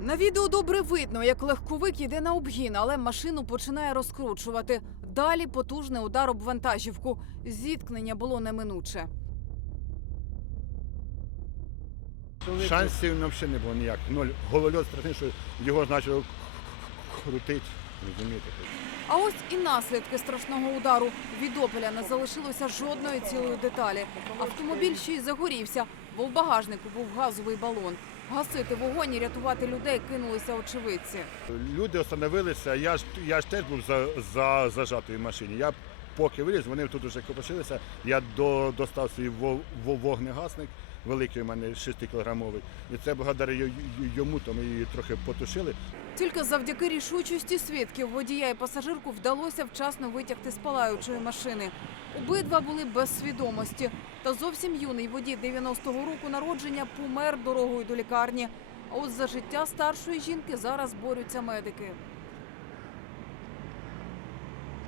На відео добре видно, як легковик йде на обгін, але машину починає розкручувати. Далі потужний удар об вантажівку. Зіткнення було неминуче. Шансів взагалі не було ніяк. Ноль. Голольот страшний, що його значило крутить. Розумієте? А ось і наслідки страшного удару. Від опеля не залишилося жодної цілої деталі. Автомобіль ще й загорівся, бо в багажнику був газовий балон. Гасити вогонь і рятувати людей кинулися очевидці. Люди остановилися, я ж, я ж теж був за, за зажатою машині. Я поки виліз, вони тут вже копошилися. Я до, достав свій во- во- вогнегасник, великий у мене 6-кілограмовий. І це благодаря йому то ми її трохи потушили. Тільки завдяки рішучості свідків водія і пасажирку вдалося вчасно витягти з палаючої машини. Обидва були без свідомості. Та зовсім юний водій 90-го року народження помер дорогою до лікарні. А от за життя старшої жінки зараз борються медики.